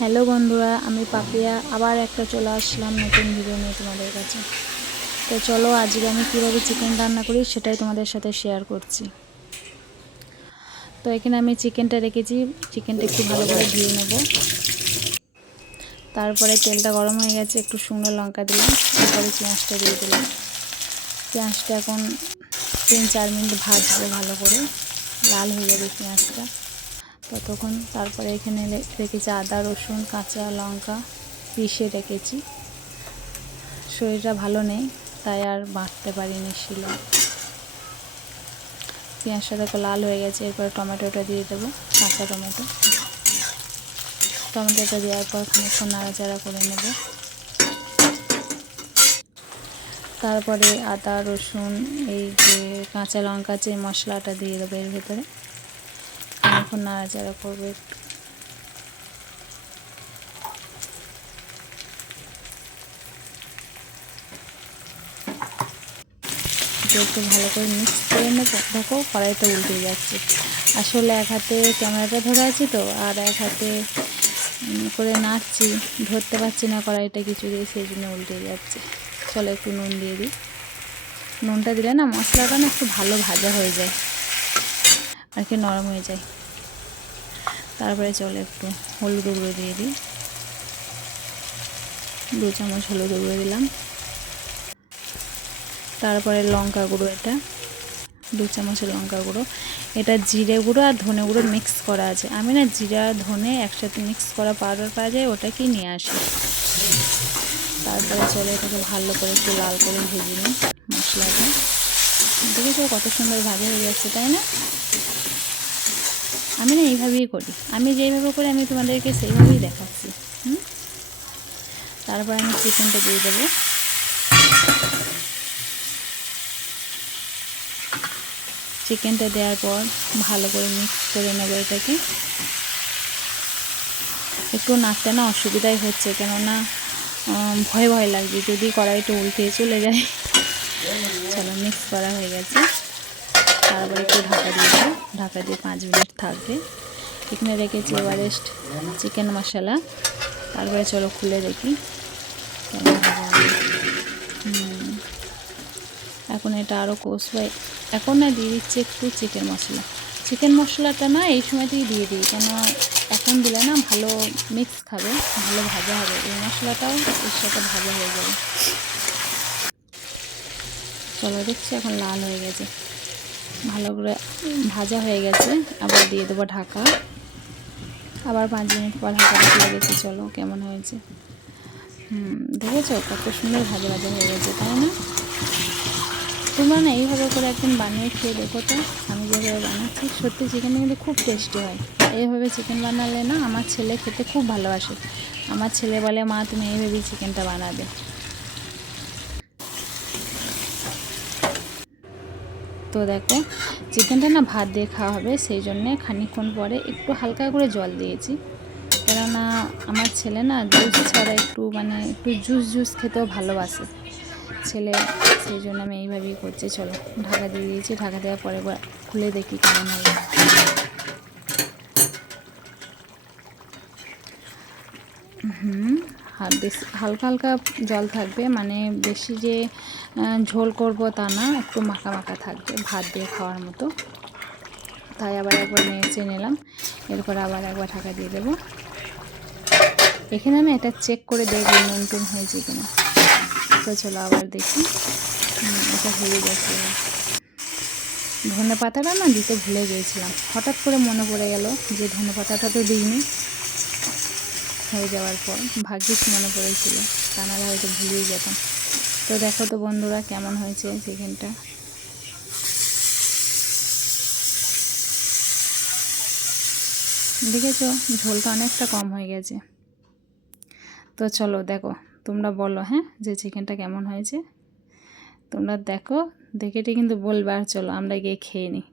Hello বন্ধুরা, আমি পাপিয়া। আবার একটা চলে আসলাম নতুন ভিডিও নিয়ে তোমাদের কাছে। তো চলো, আজকে আমি কীভাবে চিকেন রান্না করি সেটাই তোমাদের সাথে শেয়ার করছি। তো এখানে আমি চিকেনটা রেখেছি। চিকেনটা একটু ভালো করে ধুয়ে নেব। তারপরে তেলটা গরম হয়ে গেছে, একটু শুকনো লঙ্কা দিলাম, তারপরে পেঁয়াজটা দিয়ে দিলাম। পেঁয়াজটা এখন তিন চার মিনিট ভাজবো ভালো করে, লাল হয়ে যাবে পেঁয়াজটা। ততক্ষণ তারপরে এখানে রেখেছি আদা, রসুন, কাঁচা লঙ্কা, পিষে রেখেছি। শরীরটা ভালো নেই, তাই আর বাঁধতে পারিনি শিলা। পেঁয়াজটা দেখো লাল হয়ে গেছে, এরপর টমেটোটা দিয়ে দেবো, কাঁচা টমেটো। টমেটোটা দেওয়ার পর খানিক্ষণ নাড়াচাড়া করে নেব। তারপরে আদা, রসুন, এই যে কাঁচা লঙ্কা যে মশলাটা দিয়ে দেবো এর ভেতরে। এখন নাড়াচাড়া করব। একটু একটু ভালো করে মিক্স করে নেব। দেখো, কড়াইটা উল্টে যাচ্ছে। আসলে এক হাতে ক্যামেরাটা ধরে আছি তো, আর এক হাতে করে নাড়ছি। ধরতে পারছি না কড়াইটা কিছু দিয়ে সেই জন্য উল্টে যাচ্ছে। চলো একটু নুন দিয়ে দিই। নুনটা দিলে না মশলাটা না একটু ভালো ভাজা হয়ে যায়, আর কি নরম হয়ে যায়। তারপরে চলে একটু হলুদ গুঁড়ো দিয়ে দিই। দু চামচ হলুদ গুঁড়ো দিলাম। তারপরে লঙ্কা গুঁড়ো এটা, দু চামচ লঙ্কা গুঁড়ো। এটা জিরে গুঁড়ো আর ধনে গুঁড়ো মিক্স করা আছে। আমি না জিরা, ধনে একসাথে মিক্স করা পাউডার পাওয়া যায়, ওটাকেই নিয়ে আসি। তারপরে চলে এটাকে ভালো করে একটু লাল করে ভেজে নিই মশলাটা। দেখেছ কত সুন্দর ভাজা হয়ে যাচ্ছে তাই না? আমি না এইভাবেই করি। আমি যেইভাবে করি, আমি তোমাদেরকে সেইভাবেই দেখাচ্ছি। হুম? তারপর আমি চিকেনটা দিয়ে দেবো। চিকেনটা দেওয়ার পর ভালো করে মিক্স করে নেব এটাকে। একটু নাড়তে না অসুবিধাই হচ্ছে, কেননা ভয় ভয় লাগছে যদি কড়াইটা উল্টে চলে যায়, চলো মিক্স করা হয়ে গেছে। তারপরে একটু ঢাকা দিয়ে দেবো ঢাকা দিয়ে পাঁচ মিনিট থাকবে। এখানে রেখেছি এভারেস্ট চিকেন মশলা। তারপরে চলো খুলে দেখি। এখন এটা আরও কষবে। এখন না দিয়ে দিচ্ছি একটু চিকেন মশলা। চিকেন মশলাটা না এই সময়তেই দিয়ে দিই। কেন এখন দিলে না ভালো মিক্স খাবে, ভালো ভাজা হবে। এই মশলাটাও এর সাথে ভাজা হয়ে যাবে। চলো দেখছি এখন লাল হয়ে গেছে। ভালো করে ভাজা হয়ে গেছে। আবার দিয়ে দেবো ঢাকা। আবার পাঁচ মিনিট পর ঢাকাটা খুলে দেখি চলো কেমন হয়েছে। হুম, দেখেছ কত সুন্দর ভাজা ভাজা হয়ে গেছে, তাই না? তোমরা না এইভাবে করে একদিন বানিয়ে খেয়ে দেখো তো। আমি যেভাবে বানাচ্ছি, সত্যি চিকেনটা কিন্তু খুব টেস্টি হয়। এইভাবে চিকেন বানালে না আমার ছেলে খেতে খুব ভালোবাসে। আমার ছেলে বলে, মা, তুমি এইভাবেই চিকেনটা বানাবে। তো দেখো, চিকেনটা না ভাত দিয়ে খাওয়া হবে, সেই জন্যে খানিক্ষণ পরে একটু হালকা করে জল দিয়েছি। কেননা আমার ছেলে না জুস ছাড়া একটু মানে একটু জুস জুস খেতেও ভালোবাসে। ছেলে সেই জন্য আমি এইভাবেই করছি, চলো ঢাকা দিয়ে দিয়েছি, ঢাকা দেওয়ার পরে খুলে দেখি কেমন হবে হুম বেশি হালকা হালকা জল থাকবে মানে বেশি যে ঝোল করব তা না, একটু মাখা মাখা থাকবে, ভাত দিয়ে খাওয়ার মতো। তাই আবার একবার নেড়ে নিলাম, এরপর আবার একবার ঢাকা দিয়ে দেবো। এখানে আমি এটা চেক করে দেখব নুন টুন হয়েছে কিনা। তো চলো আবার দেখি। এটা হয়ে গেছে। ধনে পাতাটা না দিতে ভুলে গিয়েছিলাম। হঠাৎ করে মনে পড়ে গেল যে ধনে পাতাটা তো দিইনি। হয়ে যাওয়ার পর ভাগ্যিস মনে পড়েছিল, তা নাহলে হয়তো ভুলেই যেতাম। তো দেখো তো বন্ধুরা কেমন হয়েছে চিকেনটা দেখেছ? ঝোলটা অনেকটা কম হয়ে গেছে। তো চলো দেখো, তোমরা বলো হ্যাঁ? যে চিকেনটা কেমন হয়েছে। তোমরা দেখো দেখেটি কিন্তু বলবে, আর চলো আমরা গিয়ে খেয়ে নিই